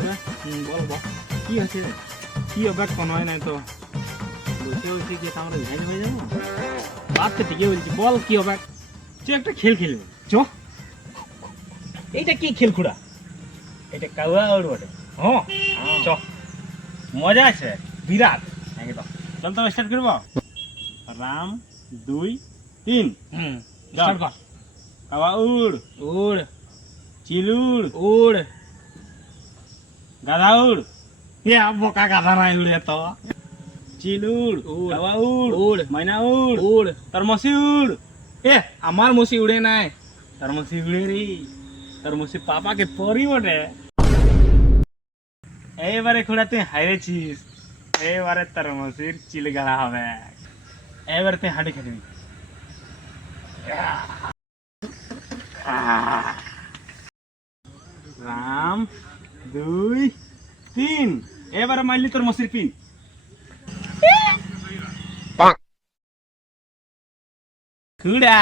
বল বল কি আছে রে? কি হবে কোনো হয় নাই তো বসে বসে গিয়ে আমরা ঝাইল হয়ে যাবো। বাদ তো ঠিকই বলছি, বল কি হবে? চ একটা খেল খেলবে, চ। এইটা কি খেল খুড়া? এটা কাউয়া ওর বটে। হ্যাঁ চ, মজা আছে বিরাট। একদম। চল তো স্টার্ট করবো। রাম 2 3 স্টার্ট কর। কাওয়া উড় উড় চিলুড় উড়। গাধা উড় এ বোকা গাধা নাই উড়ে তো। চিলুড় উড়। কাওয়া উড় উড়। মাইনা উড় উড়। তার মসি উড়। এ আমার মসি উড়ে নাই। তার মসি উড়ে রে, তার মসি পাপাকে পরি বটে। এইবারে খুড়া তুই হাইরেছিস, এইবারে তার মসির চিল গাড়া হবে। এবারে তুই হাঁটি খাটবি। রাম 2 3 এবারে মারলি তোর মসির পিন। খুড়া